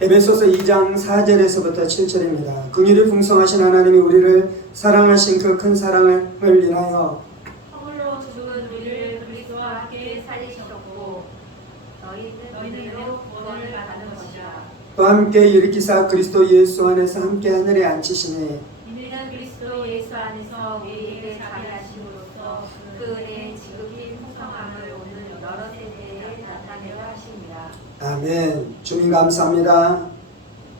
에베소서 2장 4절에서부터 7절입니다. 긍휼이 풍성하신 하나님이 우리를 사랑하신 그 큰 사랑을 인하여 허물로 죽은 우리를 그리스도와 함께 살리셨고 너희들로 구원을 받는 것이라. 또 함께 일으키사 그리스도 예수 안에서 함께 하늘에 앉히시니 이는 그리스도 예수 안에서 우리에게 자비하심으로써 그 은혜의 지극히 풍성함을 오늘 여러 세대에 나타내려 하십니다. 아멘. 주님 감사합니다.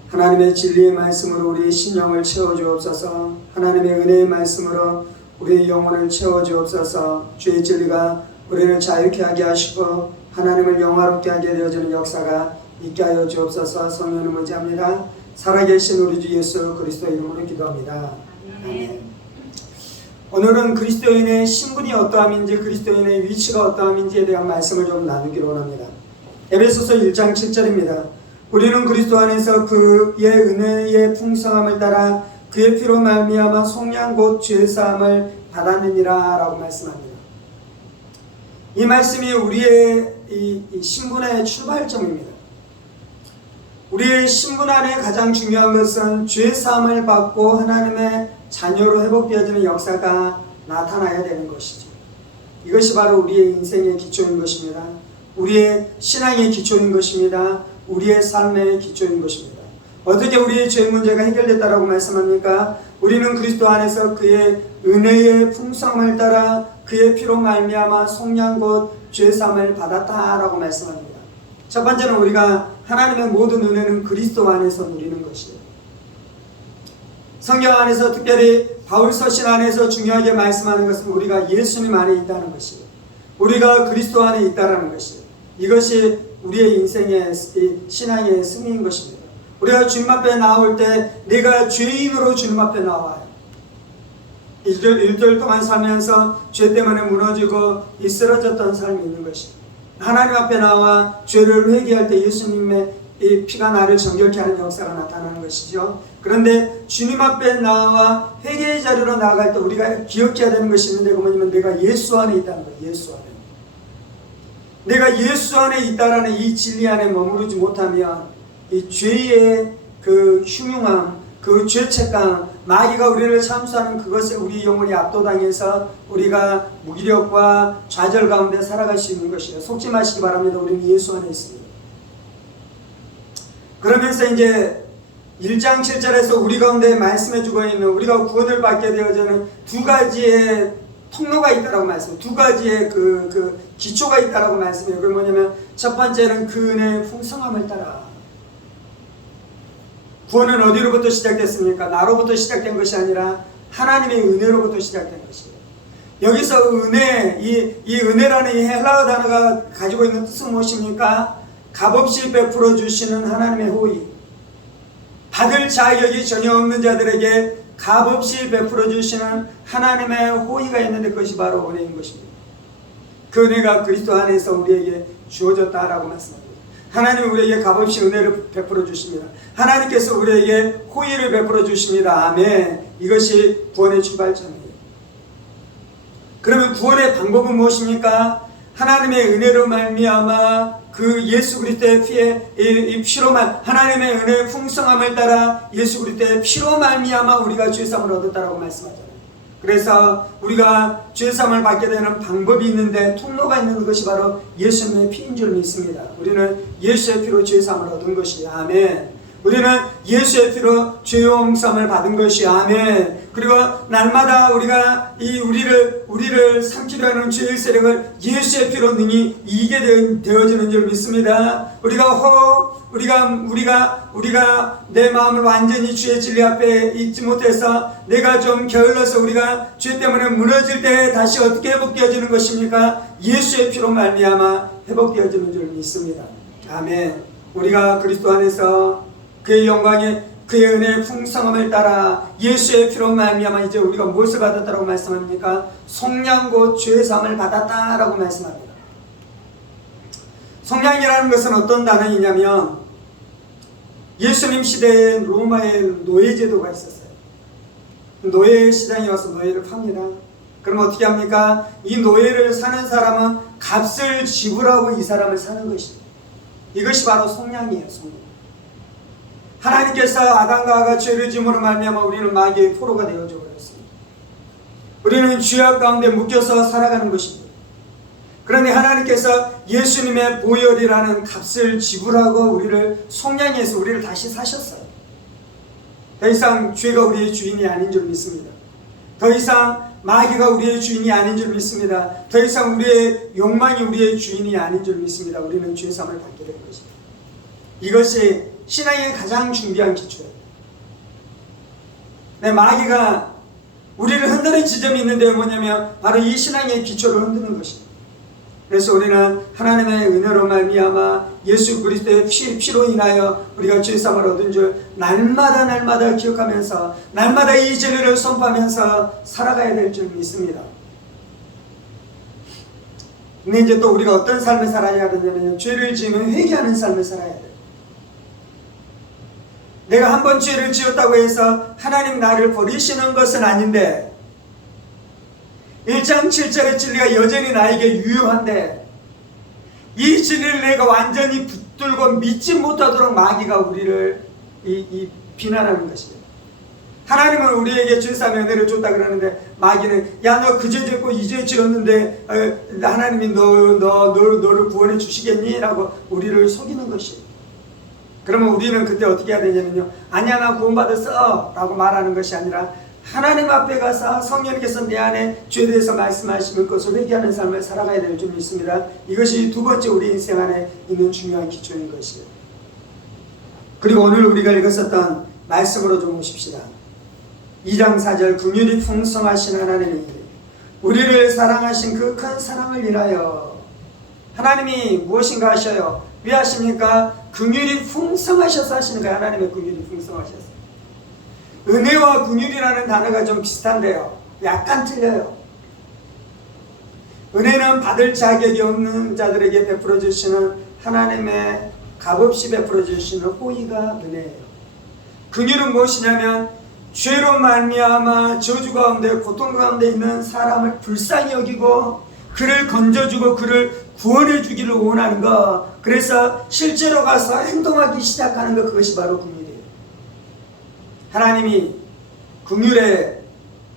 하나님의 진리의 말씀으로 우리의 신령을 채워주옵소서. 하나님의 은혜의 말씀으로 우리의 영혼을 채워주옵소서. 주의 진리가 우리를 자유케 하게 하시고 하나님을 영화롭게 하게 되어지는 역사가 있게 하여 주옵소서. 성령을 의지합니다. 살아계신 우리 주 예수 그리스도 이름으로 기도합니다. 아멘. 오늘은 그리스도인의 신분이 어떠함인지 그리스도인의 위치가 어떠함인지에 대한 말씀을 좀 나누기로 원합니다. 에베소서 1장 7절입니다. 우리는 그리스도 안에서 그의 은혜의 풍성함을 따라 그의 피로 말미암아 속량 곧 죄사함을 받았느니라 라고 말씀합니다. 이 말씀이 우리의 이 신분의 출발점입니다. 우리의 신분 안에 가장 중요한 것은 죄사함을 받고 하나님의 자녀로 회복되어지는 역사가 나타나야 되는 것이죠. 이것이 바로 우리의 인생의 기초인 것입니다. 우리의 신앙의 기초인 것입니다. 우리의 삶의 기초인 것입니다. 어떻게 우리의 죄 문제가 해결됐다라고 말씀합니까? 우리는 그리스도 안에서 그의 은혜의 풍성함을 따라 그의 피로 말미암아 속량 곧 죄사함을 받았다라고 말씀합니다. 첫 번째는 우리가 하나님의 모든 은혜는 그리스도 안에서 누리는 것이에요. 성경 안에서 특별히 바울 서신 안에서 중요하게 말씀하는 것은 우리가 예수님 안에 있다는 것이에요. 우리가 그리스도 안에 있다는 것이에요. 이것이 우리의 인생의 신앙의 승리인 것입니다. 우리가 주님 앞에 나올 때 내가 죄인으로 주님 앞에 나와요. 일주일 동안 살면서 죄 때문에 무너지고 쓰러졌던 삶이 있는 것입니다. 하나님 앞에 나와 죄를 회개할 때 예수님의 이 피가 나를 정결케 하는 역사가 나타나는 것이죠. 그런데 주님 앞에 나와 회개의 자리로 나아갈 때 우리가 기억해야 되는 것이 있는데 그 뭐냐면 내가 예수 안에 있다는 거예요. 예수 안에. 내가 예수 안에 있다라는 이 진리 안에 머무르지 못하면 이 죄의 그 흉흉함, 그 죄책감, 마귀가 우리를 참수하는 그것에 우리 영혼이 압도당해서 우리가 무기력과 좌절 가운데 살아갈 수 있는 것이에요. 속지 마시기 바랍니다. 우리는 예수 안에 있습니다. 그러면서 이제 1장 7절에서 우리 가운데 말씀해주고 있는 우리가 구원을 받게 되어지는 두 가지의 통로가 있다라고 말씀해요. 두 가지의 그 기초가 있다라고 말씀해요. 그게 뭐냐면 첫 번째는 그 은혜의 풍성함을 따라. 구원은 어디로부터 시작됐습니까? 나로부터 시작된 것이 아니라 하나님의 은혜로부터 시작된 것이에요. 여기서 은혜, 이 은혜라는 이 헬라어 단어가 가지고 있는 뜻은 무엇입니까? 값없이 베풀어 주시는 하나님의 호의. 받을 자격이 전혀 없는 자들에게 값없이 베풀어 주시는 하나님의 호의가 있는데 그것이 바로 은혜인 것입니다. 그 은혜가 그리스도 안에서 우리에게 주어졌다라고 말씀합니다. 하나님은 우리에게 값없이 은혜를 베풀어 주십니다. 하나님께서 우리에게 호의를 베풀어 주십니다. 아멘. 이것이 구원의 출발점이에요. 그러면 구원의 방법은 무엇입니까? 하나님의 은혜로 말미암아 그 예수 그리스도의 피에 이 피로 하나님의 은혜의 풍성함을 따라 예수 그리스도의 피로 말미암아 우리가 죄사함을 얻었다라고 말씀하잖아요. 그래서 우리가 죄사함을 받게 되는 방법이 있는데 통로가 있는 것이 바로 예수님의 피인 줄 믿습니다. 우리는 예수의 피로 죄사함을 얻은 것이 아멘. 우리는 예수의 피로 죄 용서함을 받은 것이 아멘. 그리고 날마다 우리가 이 우리를 삼키려 하는 죄의 세력을 예수의 피로 능히 이기게 되어지는 줄 믿습니다. 우리가 내 마음을 완전히 주의 진리 앞에 있지 못해서 내가 좀 게을러서 우리가 죄 때문에 무너질 때 다시 어떻게 회복되어지는 것입니까? 예수의 피로 말미암아 회복되어지는 줄 믿습니다. 아멘. 우리가 그리스도 안에서 그의 영광에 그의 은혜의 풍성함을 따라 예수의 피로 말미암아 이제 우리가 무엇을 받았다라고 말씀합니까? 속량 곧 죄사함을 받았다라고 말씀합니다. 속량이라는 것은 어떤 단어이냐면 예수님 시대에 로마의 노예제도가 있었어요. 노예 시장에 와서 노예를 팝니다. 그럼 어떻게 합니까? 이 노예를 사는 사람은 값을 지불하고 이 사람을 사는 것이죠. 이것이 바로 속량이에요. 속량. 하나님께서 아담과 하가 죄를 지음으로 말미암아 우리는 마귀의 포로가 되어져 버렸습니다. 우리는 죄악 가운데 묶여서 살아가는 것입니다. 그런데 하나님께서 예수님의 보혈이라는 값을 지불하고 우리를 속량해서 우리를 다시 사셨어요. 더 이상 죄가 우리의 주인이 아닌 줄 믿습니다. 더 이상 마귀가 우리의 주인이 아닌 줄 믿습니다. 더 이상 우리의 욕망이 우리의 주인이 아닌 줄 믿습니다. 우리는 죄사함을 받게 된 것입니다. 이것이 신앙의 가장 중요한 기초예요. 네, 마귀가 우리를 흔드는 지점이 있는데 뭐냐면 바로 이 신앙의 기초를 흔드는 것입니다. 그래서 우리는 하나님의 은혜로 말미암아 예수 그리스도의 피로 인하여 우리가 죄사함을 얻은 줄 날마다 기억하면서 날마다 이 진리를 선포하면서 살아가야 될 줄 믿습니다. 근데 이제 또 우리가 어떤 삶을 살아야 되냐면 죄를 지으면 회개하는 삶을 살아야 돼요. 내가 한 번 죄를 지었다고 해서 하나님 나를 버리시는 것은 아닌데 1장 7절의 진리가 여전히 나에게 유효한데 이 진리를 내가 완전히 붙들고 믿지 못하도록 마귀가 우리를 비난하는 것입니다. 하나님은 우리에게 죄사함의 은혜를 줬다 그러는데 마귀는 야 너 그 죄 짓고 이 죄 지었는데 하나님이 너를 구원해 주시겠니? 라고 우리를 속이는 것이에요. 그러면 우리는 그때 어떻게 해야 되냐면요, 아니야 나 구원받았어 라고 말하는 것이 아니라 하나님 앞에 가서 성령님께서 내 안에 죄에 대해서 말씀하시면 그것을 회개하는 삶을 살아가야 될 줄 믿습니다. 이것이 두 번째 우리 인생 안에 있는 중요한 기초인 것이에요. 그리고 오늘 우리가 읽었었던 말씀으로 좀 오십시다. 2장 4절 긍휼이 풍성하신 하나님이 우리를 사랑하신 그 큰 사랑을 인하여 하나님이 무엇인가 하셔요. 왜 하십니까? 긍휼이 풍성하셔서 하시는 거예요. 하나님의 긍휼이 풍성하셔서. 은혜와 긍휼이라는 단어가 좀 비슷한데요, 약간 틀려요. 은혜는 받을 자격이 없는 자들에게 베풀어 주시는 하나님의 값없이 베풀어 주시는 호의가 은혜예요. 긍휼은 무엇이냐면 죄로 말미암아 저주 가운데 고통 가운데 있는 사람을 불쌍히 여기고 그를 건져주고 그를 구원해 주기를 원하는 것, 그래서 실제로 가서 행동하기 시작하는 것, 그것이 바로 긍휼이에요. 하나님이 긍휼이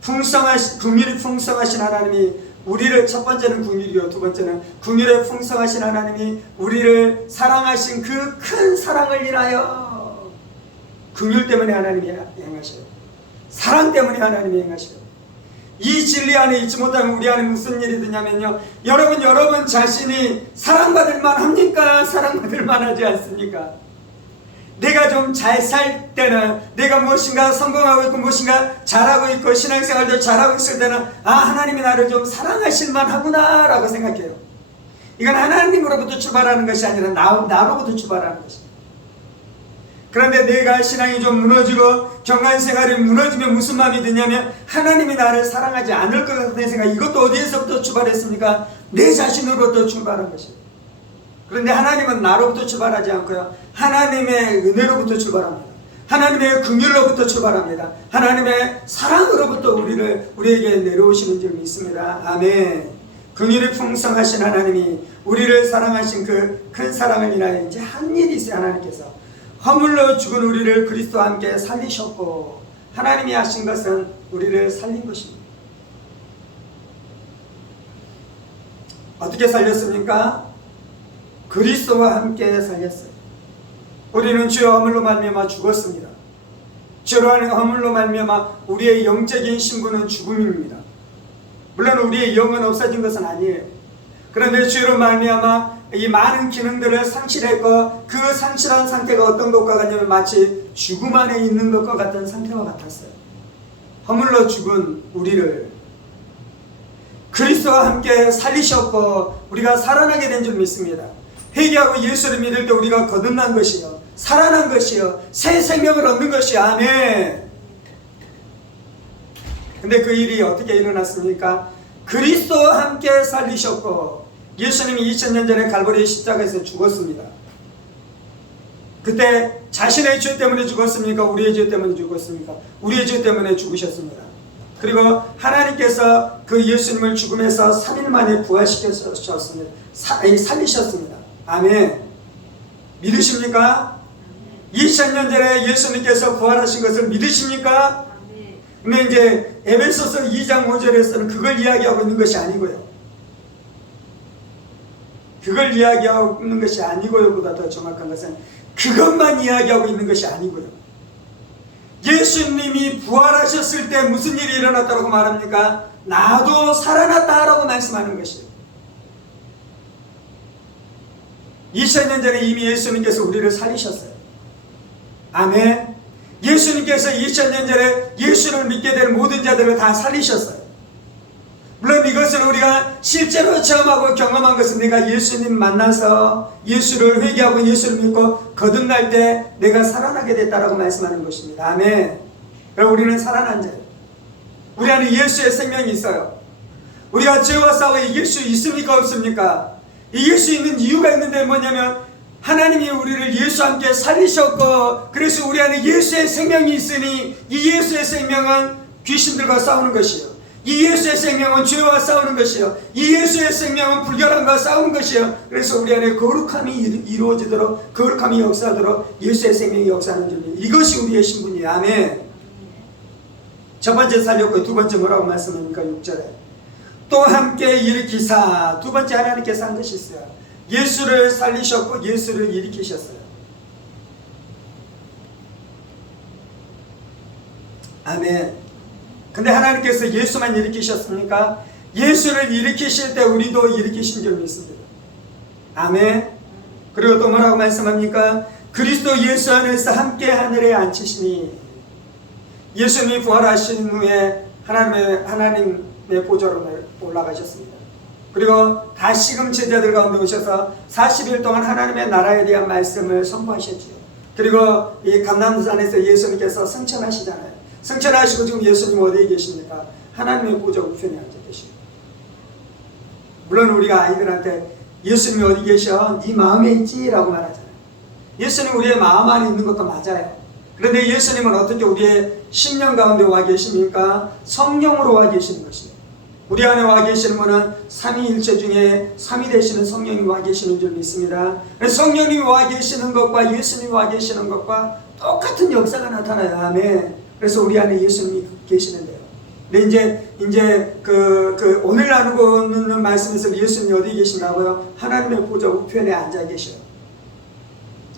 풍성하신 하나님이 우리를, 첫 번째는 긍휼이요, 두 번째는 긍휼에 풍성하신 하나님이 우리를 사랑하신 그 큰 사랑을 인하여, 긍휼 때문에 하나님이 행하셔요. 사랑 때문에 하나님이 행하셔요. 이 진리 안에 있지 못하면 우리 안에 무슨 일이 드냐면요, 여러분 자신이 사랑받을 만합니까? 사랑받을 만하지 않습니까? 내가 좀 잘 살 때는, 내가 무엇인가 성공하고 있고 무엇인가 잘하고 있고 신앙생활도 잘하고 있을 때는 하나님이 나를 좀 사랑하실 만하구나 라고 생각해요. 이건 하나님으로부터 출발하는 것이 아니라 나로부터 출발하는 것입니다. 그런데 내가 신앙이 좀 무너지고 경관생활이 무너지면 무슨 마음이 드냐면 하나님이 나를 사랑하지 않을 것 같은 생각, 이것도 어디에서부터 출발했습니까? 내 자신으로부터 출발한 것입니다. 그런데 하나님은 나로부터 출발하지 않고요, 하나님의 은혜로부터 출발합니다. 하나님의 긍휼로부터 출발합니다. 하나님의 사랑으로부터 우리에게 내려오시는 줄 믿습니다. 아멘. 긍휼이 풍성하신 하나님이 우리를 사랑하신 그 큰 사랑을 인하여 이제 한 일이 있어요. 하나님께서 허물로 죽은 우리를 그리스도와 함께 살리셨고, 하나님이 하신 것은 우리를 살린 것입니다. 어떻게 살렸습니까? 그리스도와 함께 살렸어요. 우리는 죄와 허물로 말미암아 죽었습니다. 죄로 하는 허물로 말미암아 우리의 영적인 신분은 죽음입니다. 물론 우리의 영은 없어진 것은 아니에요. 그런데 죄로 말미암아 이 많은 기능들을 상실했고, 그 상실한 상태가 어떤 것과 같냐면 마치 죽음 안에 있는 것과 같은 상태와 같았어요. 허물로 죽은 우리를 그리스도와 함께 살리셨고 우리가 살아나게 된 줄 믿습니다. 회개하고 예수를 믿을 때 우리가 거듭난 것이요, 살아난 것이요, 새 생명을 얻는 것이요. 아멘. 근데 그 일이 어떻게 일어났습니까? 그리스도와 함께 살리셨고, 예수님이 2000년 전에 갈보리 십자가에서 죽었습니다. 그때 자신의 죄 때문에 죽었습니까? 우리의 죄 때문에 죽었습니까? 우리의 죄 때문에 죽으셨습니다. 그리고 하나님께서 그 예수님을 죽음에서 3일 만에 부활시키셨습니다. 살리셨습니다. 아멘. 믿으십니까? 2000년 전에 예수님께서 부활하신 것을 믿으십니까? 근데 이제 에베소서 2장 5절에서는 그걸 이야기하고 있는 것이 아니고요. 그걸 이야기하고 있는 것이 아니고요. 보다 더 정확한 것은 그것만 이야기하고 있는 것이 아니고요. 예수님이 부활하셨을 때 무슨 일이 일어났다고 말합니까? 나도 살아났다라고 말씀하는 것이에요. 2000년 전에 이미 예수님께서 우리를 살리셨어요. 아멘. 예수님께서 2000년 전에 예수를 믿게 될 모든 자들을 다 살리셨어요. 물론 이것을 우리가 실제로 체험하고 경험한 것은 내가 예수님 만나서 예수를 회개하고 예수를 믿고 거듭날 때 내가 살아나게 됐다라고 말씀하는 것입니다. 아멘. 그럼 우리는 살아난 자예요. 우리 안에 예수의 생명이 있어요. 우리가 죄와 싸워 이길 수 있습니까? 없습니까? 이길 수 있는 이유가 있는데 뭐냐면 하나님이 우리를 예수와 함께 살리셨고 그래서 우리 안에 예수의 생명이 있으니 이 예수의 생명은 귀신들과 싸우는 것이요, 이 예수의 생명은 죄와 싸우는 것이요, 이 예수의 생명은 불결함과 싸우는 것이요. 그래서 우리 안에 거룩함이 이루어지도록, 거룩함이 역사하도록 예수의 생명이 역사하는 줄입니다. 이것이 우리의 신분이에요. 아멘. 첫 번째 살렸고 두 번째 뭐라고 말씀합니까? 6절에 또 함께 일으키사. 두 번째 하나님께서 한 것이 있어요. 예수를 살리셨고 예수를 일으키셨어요. 아멘. 근데 하나님께서 예수만 일으키셨습니까? 예수를 일으키실 때 우리도 일으키신 줄 믿습니다. 아멘. 그리고 또 뭐라고 말씀합니까? 그리스도 예수 안에서 함께 하늘에 앉히시니. 예수님이 부활하신 후에 하나님의 보좌로 올라가셨습니다. 그리고 다시금 제자들 가운데 오셔서 40일 동안 하나님의 나라에 대한 말씀을 선포하셨죠. 그리고 이 감람산에서 예수님께서 승천하시잖아요. 승천하시고 지금 예수님 어디에 계십니까? 하나님의 보좌 우편에 앉아 계십니다. 물론 우리가 아이들한테 예수님이 어디 계셔? 네 마음에 있지? 라고 말하잖아요. 예수님 우리의 마음 안에 있는 것도 맞아요. 그런데 예수님은 어떻게 우리의 심령 가운데 와 계십니까? 성령으로 와 계시는 것이에요. 우리 안에 와 계시는 분은 삼위일체 중에 3위 되시는 성령이 와 계시는 줄 믿습니다. 성령님이 와 계시는 것과 예수님이 와 계시는 것과 똑같은 역사가 나타나요. 아멘. 그래서 우리 안에 예수님이 계시는데요. 근데 이제 오늘 나누고 있는 말씀에서 예수님이 어디 계신다고요? 하나님의 보좌 우편에 앉아 계셔요.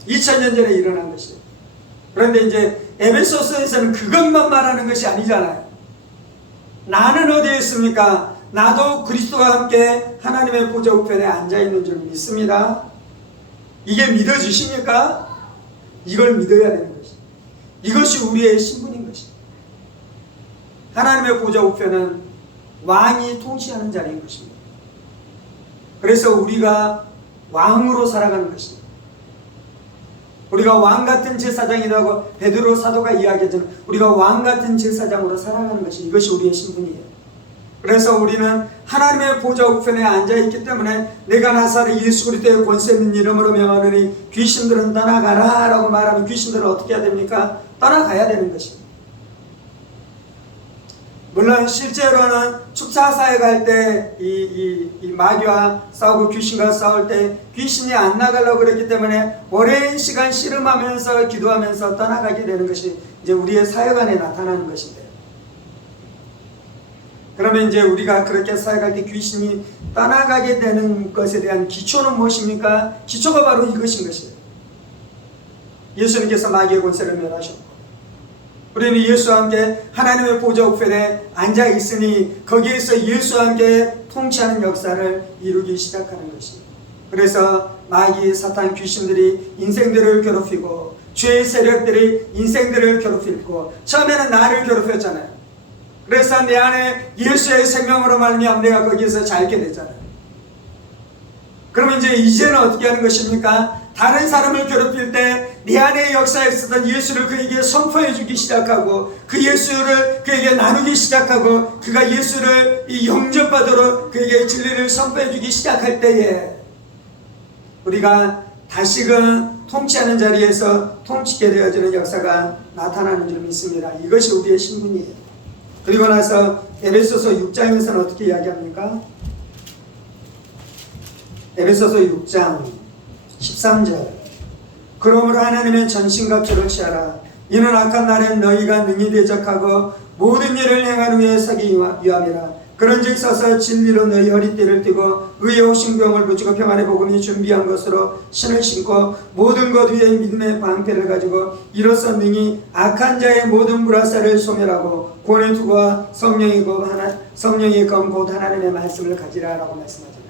2000년 전에 일어난 것이에요. 그런데 이제 에베소서에서는 그것만 말하는 것이 아니잖아요. 나는 어디에 있습니까? 나도 그리스도와 함께 하나님의 보좌 우편에 앉아있는 줄 믿습니다. 이게 믿어지십니까? 이걸 믿어야 되는 것입니다. 이것이 우리의 신분인 것입니다. 하나님의 보좌 우편은 왕이 통치하는 자리인 것입니다. 그래서 우리가 왕으로 살아가는 것입니다. 우리가 왕같은 제사장이라고 베드로 사도가 이야기하잖아요. 우리가 왕같은 제사장으로 살아가는 것이 이것이 우리의 신분이에요. 그래서 우리는 하나님의 보좌 우편에 앉아있기 때문에 내가 나사렛 예수 그리스도의 권세 있는 이름으로 명하노니 귀신들은 떠나가라 라고 말하면 귀신들은 어떻게 해야 됩니까? 떠나가야 되는 것입니다. 물론 실제로는 축사사에 갈 때 이 마귀와 싸우고 귀신과 싸울 때 귀신이 안 나가려고 그랬기 때문에 오랜 시간 씨름하면서 기도하면서 떠나가게 되는 것이 이제 우리의 사역 안에 나타나는 것인데요. 그러면 이제 우리가 그렇게 사역할 때 귀신이 떠나가게 되는 것에 대한 기초는 무엇입니까? 기초가 바로 이것인 것이에요. 예수님께서 마귀의 권세를 멸하셨고 우리는 예수와 함께 하나님의 보좌 우편에 앉아 있으니 거기에서 예수와 함께 통치하는 역사를 이루기 시작하는 것입니다. 그래서 마귀, 사탄, 귀신들이 인생들을 괴롭히고 죄의 세력들이 인생들을 괴롭히고 처음에는 나를 괴롭혔잖아요. 그래서 내 안에 예수의 생명으로 말미암아 내가 거기에서 살게 되잖아요. 그러면 이제는 어떻게 하는 것입니까? 다른 사람을 괴롭힐 때 내 안에 역사에 있었던 예수를 그에게 선포해 주기 시작하고 그 예수를 그에게 나누기 시작하고 그가 예수를 영접받도록 그에게 진리를 선포해 주기 시작할 때에 우리가 다시금 통치하는 자리에서 통치게 되어지는 역사가 나타나는 줄 믿습니다. 이것이 우리의 신분이에요. 그리고 나서 에베소서 6장에서는 어떻게 이야기합니까? 에베소서 6장 13절 그러므로 하나님의 전신갑주를 취하라. 이는 악한 날엔 너희가 능히 대적하고 모든 일을 행하는 후에 서기 위함이라. 그런즉 서서 진리로 너희 허리띠를 띠고 의의 오신병을 붙이고 평안의 복음이 준비한 것으로 신을 신고 모든 것 위에 믿음의 방패를 가지고 이로써 능히 악한 자의 모든 불화살을 소멸하고 구원의 투구와 성령의 검 곧 하나님의 말씀을 가지라라고 말씀하잖아요.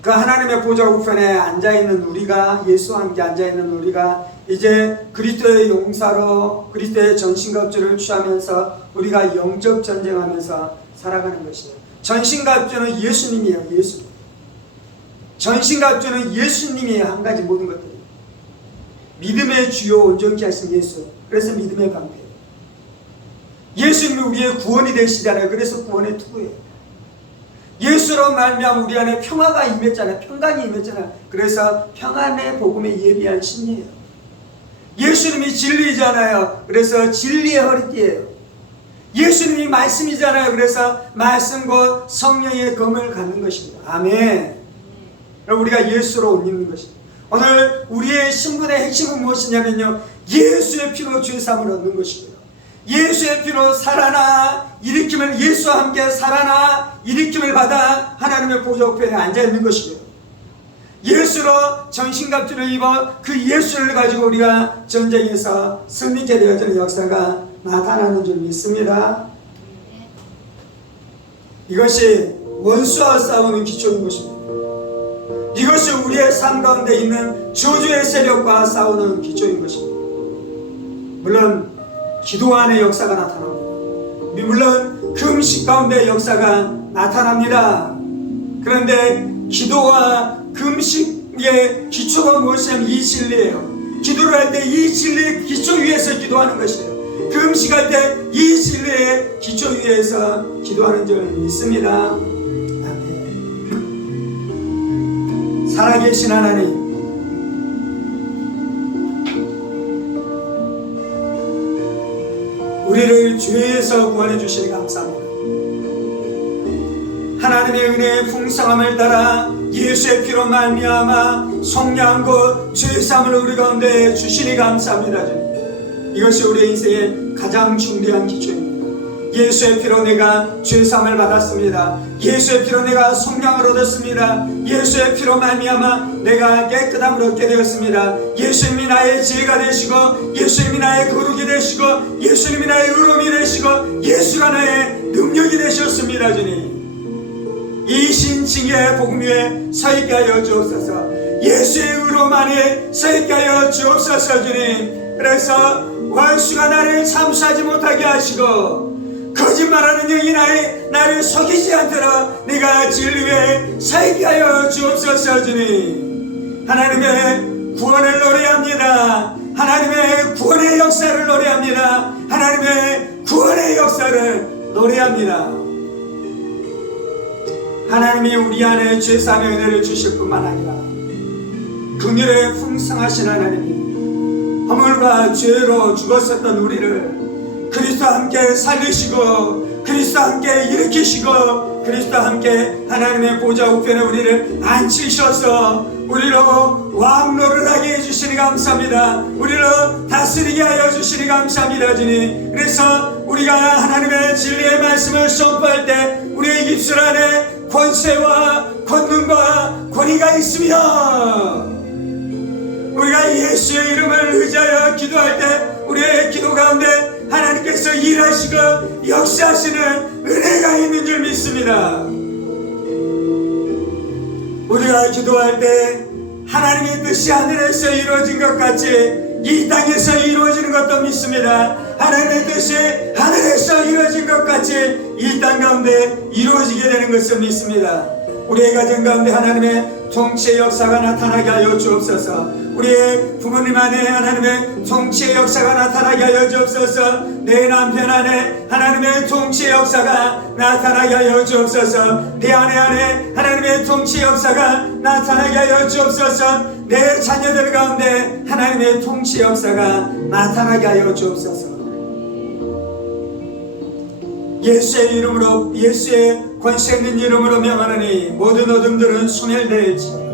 그 하나님의 보좌 우편에 앉아있는 우리가, 예수와 함께 앉아있는 우리가 이제 그리스도의 용사로 그리스도의 전신갑주를 취하면서 우리가 영적 전쟁하면서 살아가는 것이에요. 전신갑주는 예수님이에요. 예수님. 전신갑주는 예수님이 한 가지 모든 것들이에요. 믿음의 주요 온전케 하신 예수. 그래서 믿음의 방패예요. 예수님이 우리의 구원이 되시잖아요. 그래서 구원의 투구예요. 예수로 말미암아 우리 안에 평화가 임했잖아요. 평강이 임했잖아요. 그래서 평안의 복음에 예비한 신이에요. 예수님이 진리잖아요. 그래서 진리의 허리띠예요. 예수님이 말씀이잖아요. 그래서 말씀 곧 성령의 검을 갖는 것입니다. 아멘. 우리가 예수로 옷 입는 것입니다. 오늘 우리의 신분의 핵심은 무엇이냐면요, 예수의 피로 죄사함을 얻는 것입니다. 예수의 피로 살아나 일으킴을, 예수와 함께 살아나 일으킴을 받아 하나님의 보좌 우편에 앉아있는 것이에요. 예수로 전신갑주를 입어 그 예수를 가지고 우리가 전쟁에서 승리케 되어지는 역사가 나타나는 줄 믿습니다. 이것이 원수와 싸우는 기초인 것입니다. 이것이 우리의 삶 가운데 있는 저주의 세력과 싸우는 기초인 것입니다. 물론 기도 안에 역사가 나타납니다. 물론 금식 가운데 역사가 나타납니다. 그런데 기도와 금식의 기초가 무엇이냐면 이 진리예요. 기도를 할 때 이 진리의 기초 위에서 기도하는 것이에요. 금식할 때 이 진리의 기초 위에서 기도하는 줄 믿습니다. 아멘. 살아계신 하나님, 우리를 죄에서 구원해 주시니 감사합니다. 하나님의 은혜의 풍성함을 따라 예수의 피로 말미암아 속량고 죄사함을 우리 가운데 주시니 감사합니다. 주님, 이것이 우리의 인생의 가장 중대한 기초입니다. 예수의 피로 내가 죄사함을 받았습니다. 예수의 피로 내가 속량을 얻었습니다. 예수의 피로 말미암아 내가 깨끗함을 얻게 되었습니다. 예수님이 나의 지혜가 되시고, 예수님이 나의 거룩이 되시고, 예수님이 나의 의로움이 되시고, 예수가 나의 능력이 되셨습니다. 주님, 이 신칭의 복음 위에 서있게 하여 주옵소서. 예수의 의로움 안에 서있게 하여 주옵소서. 주님, 그래서 원수가 나를 참수하지 못하게 하시고 거짓말하는 영이 나를 속이지 않도록 내가 진리에 서있게 하여 주옵소서. 주님, 하나님의 구원을 노래합니다. 하나님의 구원의 역사를 노래합니다. 하나님의 구원의 역사를 노래합니다. 하나님이 우리 안에 죄사함의 은혜를 주실 뿐만 아니라 긍휼에 풍성하신 하나님이 허물과 죄로 죽었었던 우리를 그리스도와 함께 살리시고, 그리스도와 함께 일으키시고, 그리스도와 함께 하나님의 보좌 우편에 우리를 앉히셔서 우리로 왕노를 하게 해주시니 감사합니다. 우리로 다스리게 하여 주시니 감사합니다. 주님, 그래서 우리가 하나님의 진리의 말씀을 선포할 때 우리의 입술 안에 권세와 권능과 권위가 있으며, 우리가 예수의 이름을 의지하여 기도할 때 우리의 기도 가운데 하나님께서 일하시고 역사하시는 은혜가 있는 줄 믿습니다. 우리가 기도할 때 하나님의 뜻이 하늘에서 이루어진 것 같이 이 땅에서 이루어지는 것도 믿습니다. 하나님의 뜻이 하늘에서 이루어진 것 같이 이 땅 가운데 이루어지게 되는 것을 믿습니다. 우리의 가정 가운데 하나님의 통치의 역사가 나타나게 하여 주옵소서. 우리의 부모님 안에 하나님의 통치의 역사가 나타나게 하여 주옵소서. 내 남편 안에 하나님의 통치의 역사가 나타나게 하여 주옵소서. 내 아내 안에 하나님의 통치의 역사가 나타나게 하여 주옵소서. 내 자녀들 가운데 하나님의 통치의 역사가 나타나게 하여 주옵소서. 예수의 이름으로, 예수의 권세 있는 이름으로 명하노니 모든 어둠들은 소멸되었지.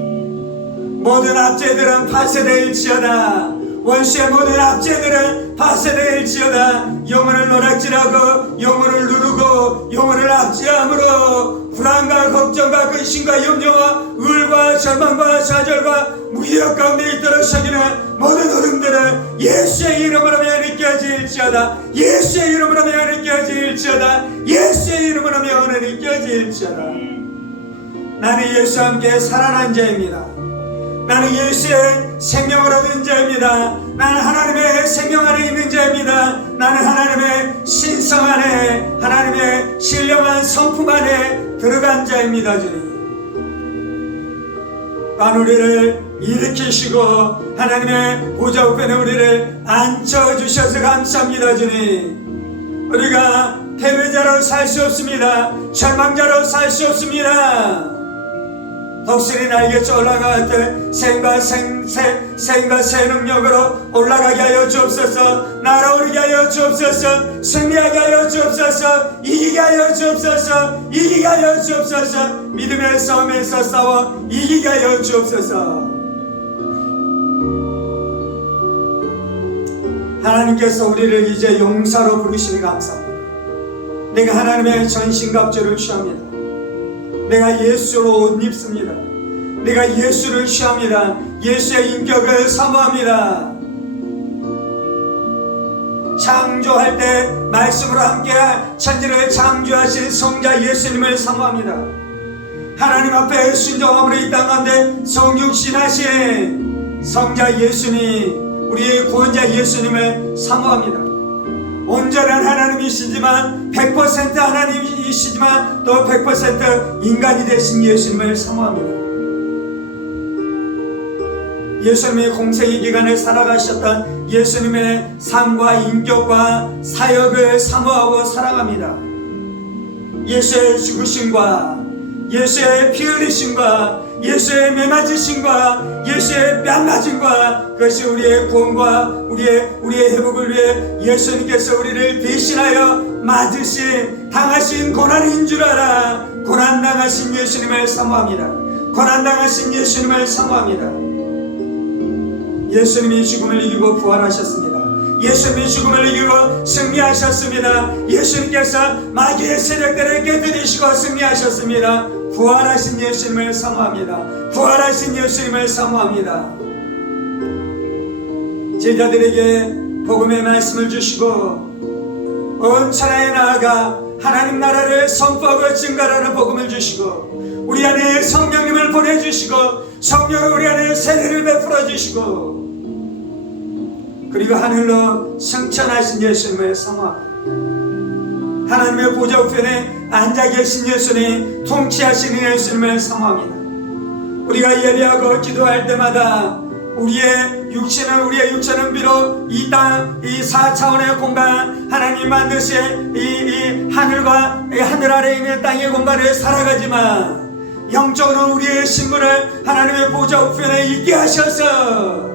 모든 압제들은 파쇄될지어다. 원수의 모든 압제들은 파쇄될지어다. 영혼을 노략질하고 영혼을 누르고 영혼을 압제함으로 불안과 걱정과 근심과 염려와 우울과 절망과 좌절과 무기력 가운데 있도록 속이는 모든 흐름들은 예수의 이름으로 명하여 느껴질지어다. 예수의 이름으로 명하여 느껴질지어다. 예수의 이름으로 명하여 느껴질지어다. 나는 예수와 함께 살아난 자입니다. 나는 예수의 생명을 얻은 자입니다. 나는 하나님의 생명 안에 있는 자입니다. 나는 하나님의 신성 안에, 하나님의 신령한 성품 안에 들어간 자입니다. 주님, 또한 우리를 일으키시고 하나님의 보좌 우편에 우리를 앉혀주셔서 감사합니다. 주님, 우리가 패배자로 살 수 없습니다. 절망자로 살 수 없습니다. 독수리 날개쳐 올라가듯 생과 새 능력으로 올라가게 하여 주옵소서. 날아오르게 하여 주옵소서. 승리하게 하여 주옵소서. 이기게 하여 주옵소서. 이기게 하여 주옵소서. 믿음의 싸움에서 싸워 이기게 하여 주옵소서. 하나님께서 우리를 이제 용사로 부르시니 감사합니다. 내가 하나님의 전신갑주를 취합니다. 내가 예수로 옷 입습니다. 내가 예수를 취합니다. 예수의 인격을 사모합니다. 창조할 때 말씀으로 함께 천지를 창조하신 성자 예수님을 사모합니다. 하나님 앞에 순종함으로 이 땅 가운데 성육신하신 성자 예수님, 우리의 구원자 예수님을 사모합니다. 온전한 하나님이시지만 100% 하나님이시지만 또 100% 인간이 되신 예수님을 사모합니다. 예수님의 공생의 기간을 살아가셨던 예수님의 삶과 인격과 사역을 사모하고 사랑합니다. 예수의 죽으심과 예수의 피 흘리심과 예수의 매맞으심과 예수의 뺨맞음과 그것이 우리의 구원과 우리의 회복을 위해 예수님께서 우리를 대신하여 맞으신 당하신 고난인 줄 알아. 고난당하신 예수님을 사모합니다. 고난당하신 예수님을 사모합니다. 예수님이 죽음을 이기고 부활하셨습니다. 예수님이 죽음을 이기고 승리하셨습니다. 예수님께서 마귀의 세력들을 깨뜨리시고 승리하셨습니다. 부활하신 예수님을 사모합니다. 부활하신 예수님을 사모합니다. 제자들에게 복음의 말씀을 주시고 온 천하에 나아가 하나님 나라를 선포하고 증가하는 복음을 주시고 우리 안에 성령님을 보내주시고 성령으로 우리 안에 세례를 베풀어 주시고 그리고 하늘로 승천하신 예수님을 사모합니다. 하나님의 보좌 우편에 앉아 계신 예수님, 통치하시는 예수님을 사모합니다. 우리가 예배하고 기도할 때마다 우리의 육체는 비록 이 땅, 이 4차원의 공간, 하나님 만드신 이 하늘과 이 하늘 아래에 있는 땅의 공간을 살아가지만 영적으로 우리의 신분을 하나님의 보좌 우편에 있게 하셔서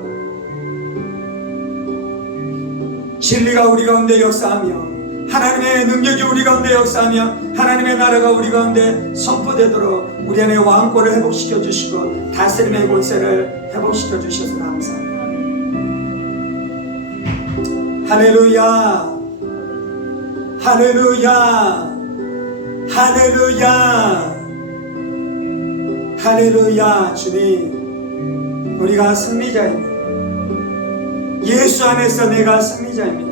진리가 우리 가운데 역사하며 하나님의 능력이 우리 가운데 역사하며 하나님의 나라가 우리 가운데 선포되도록 우리 안에 왕권을 회복시켜 주시고 다스림의 권세를 회복시켜 주셔서 감사합니다. 할렐루야, 할렐루야, 할렐루야, 할렐루야. 주님, 우리가 승리자입니다. 예수 안에서 내가 승리자입니다.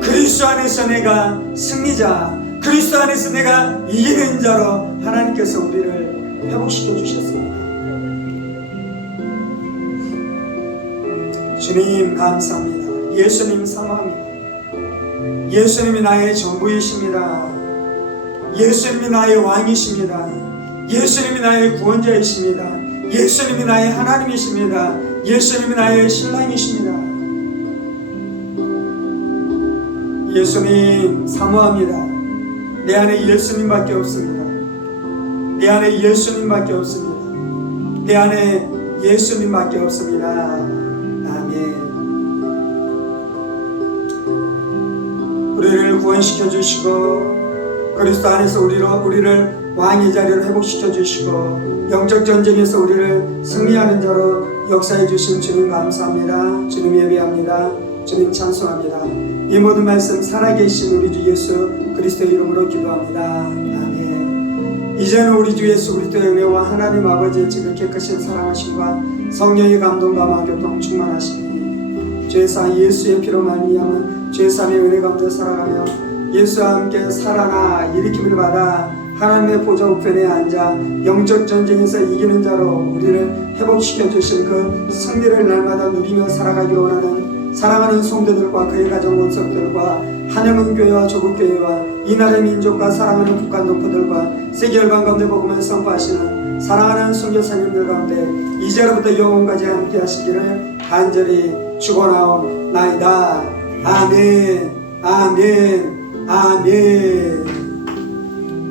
그리스도 안에서 내가 승리자, 그리스도 안에서 내가 이기는 자로 하나님께서 우리를 회복시켜 주셨습니다. 주님 감사합니다. 예수님 사모합니다. 예수님이 나의 전부이십니다. 예수님이 나의 왕이십니다. 예수님이 나의 구원자이십니다. 예수님이 나의 하나님이십니다. 예수님이 나의 신랑이십니다. 예수님 사모합니다. 내 안에 예수님밖에 없습니다. 내 안에 예수님밖에 없습니다. 내 안에 예수님밖에 없습니다. 아멘. 우리를 구원시켜 주시고 그리스도 안에서 우리를 왕의 자리를 회복시켜 주시고 영적 전쟁에서 우리를 승리하는 자로 역사해 주신 주님 감사합니다. 주님 예배합니다. 주님 찬송합니다. 이 모든 말씀 살아계신 우리 주 예수 그리스도의 이름으로 기도합니다. 아멘. 이제는 우리 주 예수 그리스도의 은혜와 하나님 아버지의 지극히 크신 사랑하심과 성령의 감동과 교통 충만하시니 죄사 예수의 피로 말미암은 죄사함의 은혜 가운데 살아가며 예수와 함께 살아나 일으킴을 받아 하나님의 보좌 우편에 앉아 영적 전쟁에서 이기는 자로 우리를 회복시켜 주신 그 승리를 날마다 누리며 살아가기를 원하는 사랑하는 성도들과 그의 가정 원석들과 한영은 교회와 조국 교회와 이 나라의 민족과 사랑하는 북한 동포들과 세계 열방 가운데 복음을 선포하시는 사랑하는 선교사님들 가운데 이제로부터 영원까지 함께 하시기를 간절히 축원하옵나이다. 아멘. 아멘. 아멘.